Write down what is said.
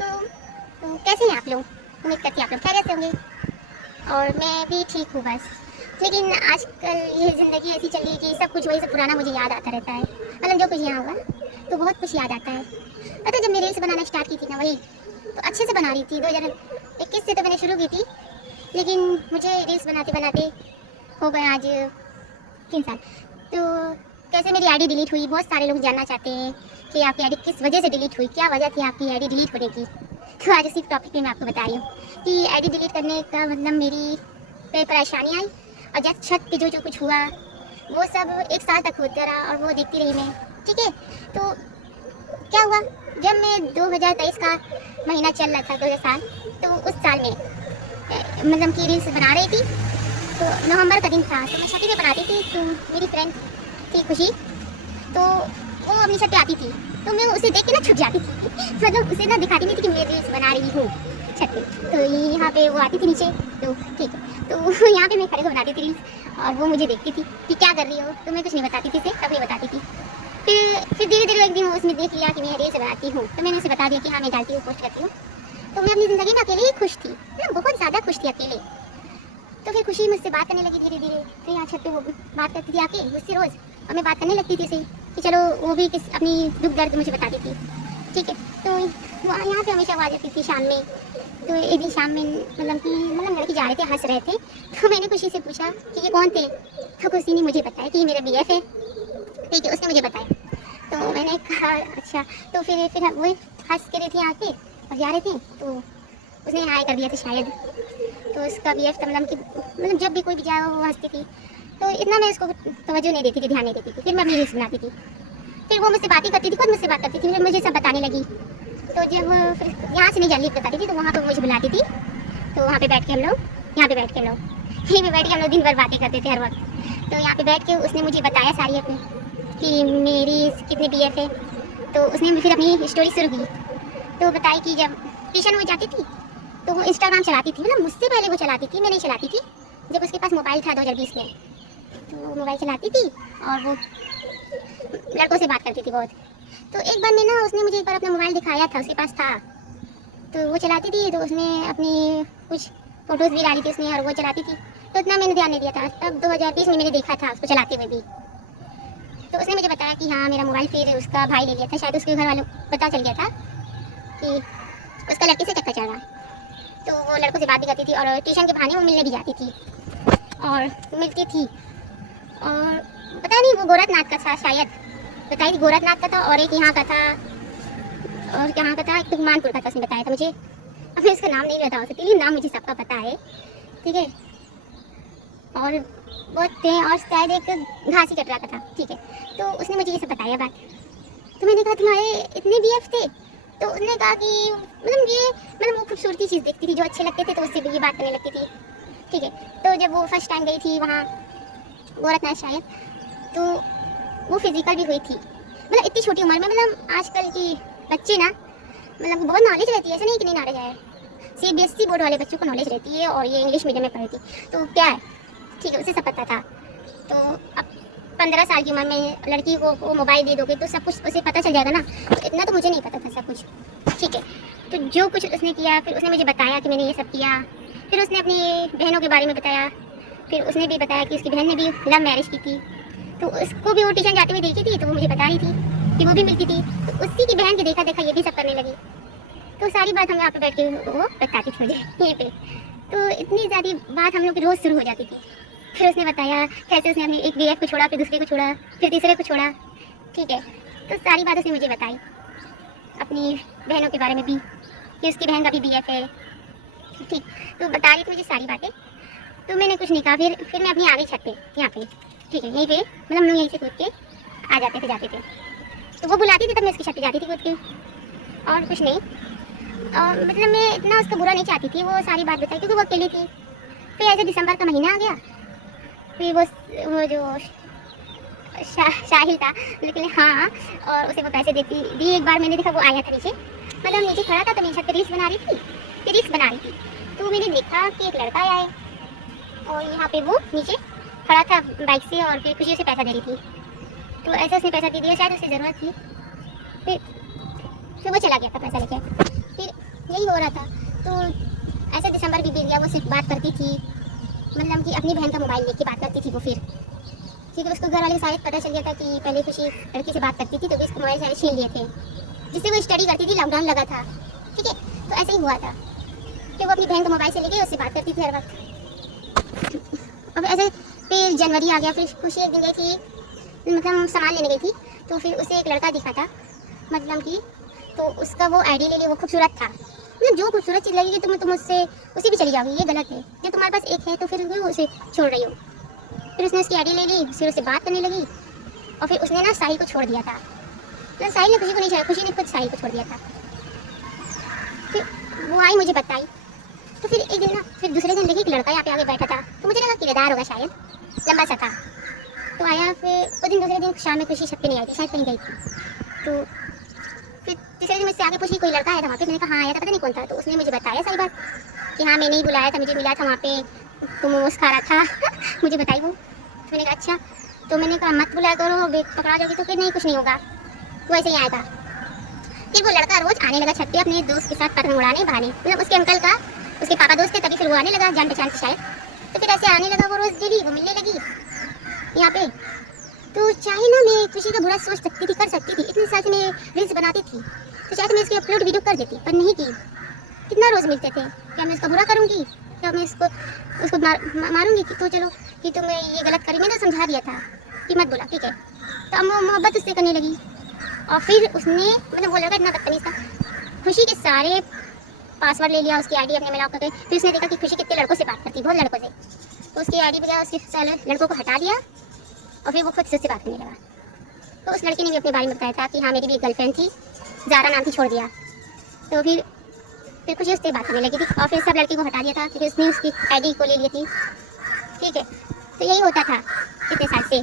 वालेकुम। तो कैसे हैं आप लोग? उम्मीद करती हूँ आप लोग खैरियत से होंगे और मैं भी ठीक हूँ बस। लेकिन आजकल ये ज़िंदगी ऐसी चल रही है कि सब कुछ वही सब पुराना मुझे याद आता रहता है। मतलब जो कुछ यहाँ हुआ तो बहुत कुछ याद आता है। पता है जब मैं रील्स बनाना स्टार्ट की थी ना, वही तो अच्छे से बना रही थी। 2021 से तो मैंने शुरू की थी, लेकिन मुझे रील्स बनाते बनाते हो गए आज 3 साल। तो कैसे मेरी आईडी डिलीट हुई, बहुत सारे लोग जानना चाहते हैं कि आपकी आईडी किस वजह से डिलीट हुई, क्या वजह थी आपकी आईडी डिलीट होने की। तो आज इसी टॉपिक में मैं आपको बता रही हूँ कि आईडी डिलीट करने का मतलब मेरी पे परेशानी आई, और जब छत पे जो जो कुछ हुआ वो सब 1 साल तक होता रहा और वो देखती रही मैं। ठीक है, तो क्या हुआ, जब मैं 2023 का महीना चल रहा था, 2000 तो उस साल में मतलब कि रील्स बना रही थी। तो नवंबर का दिन था, तो मैं छठी पे बनाती थी। तो मेरी फ्रेंड थी खुशी, तो वो अपनी छत पे आती थी, तो मैं उसे देख के ना छुप जाती थी मतलब उसे ना दिखाती नहीं थी कि मैं रील्स बना रही हूँ छत पे। तो यहाँ पे वो आती थी नीचे, तो ठीक है, तो यहाँ पे मैं खड़े को बनाती थी रील्स और वो मुझे देखती थी कि क्या कर रही हो। तो मैं कुछ नहीं बताती थी, उसे तब नहीं बताती थी। फिर धीरे धीरे एक दिन उसने देख लिया कि मैं रील्स बनाती हूँ, तो मैंने उसे बता दिया कि हाँ मैं डालती हूँ, पोस्ट करती हूँ। तो मैं अपनी ज़िंदगी में अकेले ही खुश थी, मतलब बहुत ज़्यादा खुश थी अकेले। तो फिर खुशी मुझसे बात करने लगी धीरे धीरे। फिर यहाँ छत पे वो बात करती थी आके मुझसे रोज़, और मैं बात करने लगती थी उसे कि चलो वो भी किस अपनी दुख दर्द मुझे बताती थी। ठीक है, तो वो यहाँ पे हमेशा वो आ जाती थी शाम में। तो एक दिन शाम में मतलब लड़के जा रहे थे, हंस रहे थे, तो मैंने खुशी से पूछा कि ये कौन थे। तो खुशी ने मुझे बताया कि ये मेरा BF है। ठीक है, उसने मुझे बताया। तो मैंने कहा अच्छा। तो फिर वो हंस के रहे थे यहाँ पे और जा रहे थे, तो उसने हाय कर दिया था शायद। तो उसका BF था, मतलब जब भी कोई भी जाए वो हंसती थी। तो इतना मैं इसको तवज्जो नहीं देती थी, ध्यान नहीं देती थी। फिर मैं अपनी रील्स बनाती थी, फिर वो मुझसे बातें करती थी, खुद मुझसे बात करती थी, फिर मुझे सब बताने लगी। तो जब फिर यहाँ से नहीं जल्दी बताती थी, तो वहाँ पर मुझे बुलाती थी। तो वहाँ पे बैठ के हम लोग, यहाँ पे बैठ के हम लोग, यहीं पे बैठ के हम लोग दिन भर बातें करते थे हर वक्त। तो यहाँ पे बैठ के उसने मुझे बताया सारी अपनी कि मेरी कितने BF है। तो उसने फिर अपनी स्टोरी शुरू की, तो बताई कि जब ट्यूशन में जाती थी तो वो इंस्टाग्राम चलाती थी, मतलब मुझसे पहले वो चलाती थी, मैं नहीं चलाती थी। जब उसके पास मोबाइल था 2020 में, तो वो मोबाइल चलाती थी और वो लड़कों से बात करती थी बहुत। तो एक बार मैं ना, उसने मुझे एक बार अपना मोबाइल दिखाया था, उसके पास था, तो वो चलाती थी। तो उसने अपनी कुछ फ़ोटोज़ भी डाली थी उसने, और वो चलाती थी। तो इतना मैंने ध्यान नहीं दिया था, तब 2020 में मैंने देखा था उसको चलाते हुए भी। तो उसने मुझे बताया कि हाँ मेरा मोबाइल फिर उसका भाई ले लिया था, शायद उसके घर वालों को पता चल गया था कि उसका लड़के से चक्कर चल रहा है। तो वो लड़कों से बात भी करती थी और ट्यूशन के बहाने वो मिलने भी जाती थी और मिलती थी। और पता नहीं वो गोरखनाथ का था शायद, बताई थी गोरखनाथ का था, और एक यहाँ का था, और यहाँ का था एक तुगमानपुर का था, उसने बताया था मुझे। अब मैं उसका नाम नहीं बता सकती, लेकिन नाम मुझे सबका पता है। ठीक है, और बहुत थे, और शायद एक घासी कटरा का था। ठीक है, तो उसने मुझे ये सब बताया बात। तो मैंने कहा तुम्हारे इतने BF थे? तो उसने कहा कि वो खूबसूरती चीज़ देखती थी, जो अच्छे लगते थे तो उससे भी ये बात करने लगती थी। ठीक है, तो जब वो फर्स्ट टाइम गई थी वहाँ गोरखनाथ शायद, तो वो फिजिकल भी हुई थी, मतलब इतनी छोटी उम्र में। मतलब आजकल की बच्चे ना, मतलब बहुत नॉलेज रहती है, ऐसा नहीं कि नहीं नॉलेज है। CBSE बोर्ड वाले बच्चों को नॉलेज रहती है, और ये इंग्लिश मीडियम में पढ़ी थी, तो क्या है, ठीक है, उसे सब पता था। तो अब 15 साल की उम्र में लड़की को वो मोबाइल दे दोगे तो सब कुछ उसे पता चल जाएगा ना। तो इतना तो मुझे नहीं पता था सब कुछ। ठीक है, तो जो कुछ उसने किया, फिर उसने मुझे बताया कि मैंने ये सब किया। फिर उसने अपनी बहनों के बारे में बताया। फिर उसने भी बताया कि उसकी बहन ने भी लव मैरिज की थी, तो उसको भी वो ट्यूशन जाते हुए देखी थी, तो वो मुझे बता रही थी कि वो भी मिलती थी। तो उसी की बहन के देखा देखा ये भी सब करने लगी। तो सारी बात हम यहाँ पे बैठ के वो बताती थी मुझे यहीं पे। तो इतनी ज़्यादा बात हम लोग की रोज़ शुरू हो जाती थी। फिर उसने बताया कैसे उसने अपने एक BF को छोड़ा, फिर दूसरे को छोड़ा, फिर तीसरे को छोड़ा। ठीक है, तो सारी बात उसने मुझे बताई, अपनी बहनों के बारे में भी, कि उसकी बहन का भी BF है। ठीक, तो बता रही थी मुझे सारी बातें। तो मैंने कुछ नहीं कहा। फिर मैं अपनी आ गई छत पे, यहाँ पे। ठीक है, यहीं पे मतलब हम लोग यहीं से कूद के आ जाते थे, जाते थे। तो वो बुलाती थी तब मैं उसकी छत पे जाती थी कूद के, और कुछ नहीं। और मतलब मैं इतना उसका बुरा नहीं चाहती थी, वो सारी बात बताई क्योंकि वो अकेली थी। फिर ऐसे दिसंबर का महीना आ गया, फिर वो जो शाहिल था, लेकिन हाँ, और उसे वो पैसे देती दी। एक बार मैंने देखा वो आया था नीचे, मतलब नीचे खड़ा था, तो मैं छत पे रील्स बना रही थी, फिर रील्स बना रही थी। तो मैंने देखा कि एक लड़का आया है, और यहाँ पे वो नीचे खड़ा था बाइक से, और फिर खुशी उसे पैसा दे रही थी। तो ऐसे उसने पैसा दे दिया, शायद उसे ज़रूरत थी। फिर फिर वो चला गया था पैसा लेके। फिर यही हो रहा था। तो ऐसे दिसंबर भी बीत गया, वो सिर्फ बात करती थी, मतलब कि अपनी बहन का मोबाइल लेके बात करती थी वो। फिर क्योंकि उसको घर वाले शायद पता चल गया था कि पहले खुशी लड़की से बात करती थी, तो भी इसको मोबाइल शायद छीन लिए थे, जिससे वो स्टडी करती थी, लॉकडाउन लगा था। ठीक है, तो ऐसे ही हुआ था कि वो अपनी बहन का मोबाइल से लेके उससे बात करती थी हर वक्त। अब ऐसे फिर जनवरी आ गया, फिर खुशी एक दिन गई थी, मतलब सामान लेने गई थी, तो फिर उसे एक लड़का दिखा था, मतलब कि तो उसका वो आईडी ले ली, वो खूबसूरत था। मतलब जो खूबसूरत चीज़ लगेगी तुम उससे उसी भी चली जाओगी, ये गलत है। जब तुम्हारे पास एक है तो फिर क्यों उसे छोड़ रही हो। फिर उसने उसकी आईडी ले ली, फिर उससे बात करने लगी, और फिर उसने ना साहिल को छोड़ दिया था। मतलब साहिल ने खुशी को नहीं छोड़ा, खुशी ने खुद साहिल को छोड़ दिया था। फिर वो आई, मुझे बताई, तो फिर एक दिन ना, फिर दूसरे दिन देखी एक लड़का यहाँ पे आगे बैठा था, तो मुझे लगा किराएदार होगा शायद, लंबा सा था। तो आया, फिर उस दिन दूसरे दिन शाम में खुशी छत पे नहीं आई थी, शायद कहीं गई थी। तो फिर तीसरे दिन मुझसे आगे पूछी कोई लड़का आया था वहाँ पे। मैंने कहा हाँ आया था, पता नहीं कौन था। तो उसने मुझे बताया सारी बात कि हाँ मैंने ही बुलाया था, मुझे मिला था वहाँ पे, तो मोमोज खा रहा था मुझे बताई वो। तो मैंने कहा अच्छा। तो मैंने कहा मत बुलाया करो, पकड़ा जाओगी। तो फिर नहीं, कुछ नहीं होगा, वो ऐसे ही आएगा। फिर वो लड़का रोज आने लगा छत पे अपने दोस्त के साथ पतंग उड़ाने बहाने, मतलब उसके अंकल का, उसके पापा दोस्त थे तभी, फिर वो आने लगा जान पहचान से शायद। तो फिर ऐसे आने लगा वो, रोज डेली वो मिलने लगी यहाँ पे। तो चाहे ना मैं खुशी का बुरा सोच सकती थी, कर सकती थी, इतने साल से मैं रील्स बनाती थी, तो चाहे तो मैं इसकी अपलोड वीडियो कर देती, पर नहीं की। कितना रोज मिलते थे, क्या मैं इसका बुरा करूँगी, क्या मैं उसको मारूंगी कि तो चलो कि तुम ये गलत करी। मैंने तो समझा दिया था कि मत बोला, ठीक है। तो अब मोहब्बत उससे करने लगी, और फिर उसने, मतलब वो लड़का इतना बदतमीज था, खुशी के सारे पासवर्ड ले लिया, उसकी आईडी अपने में लॉक करके। फिर उसने देखा कि खुशी कितने लड़कों से बात करती, बहुत लड़कों से, तो उसकी आईडी पे गया, उसके सारे लड़कों को हटा दिया, और फिर वो खुद से उससे बात करने लगा। तो उस लड़की ने भी अपने बारे में बताया था कि हाँ मेरी भी एक गर्लफ्रेंड थी, ज़ारा नाम थी, छोड़ दिया। तो फिर खुशी उससे बात करने लगी थी, और फिर सब लड़की को हटा दिया था क्योंकि उसने उसकी आईडी को ले ली थी। ठीक है, तो यही होता था इतने साल से।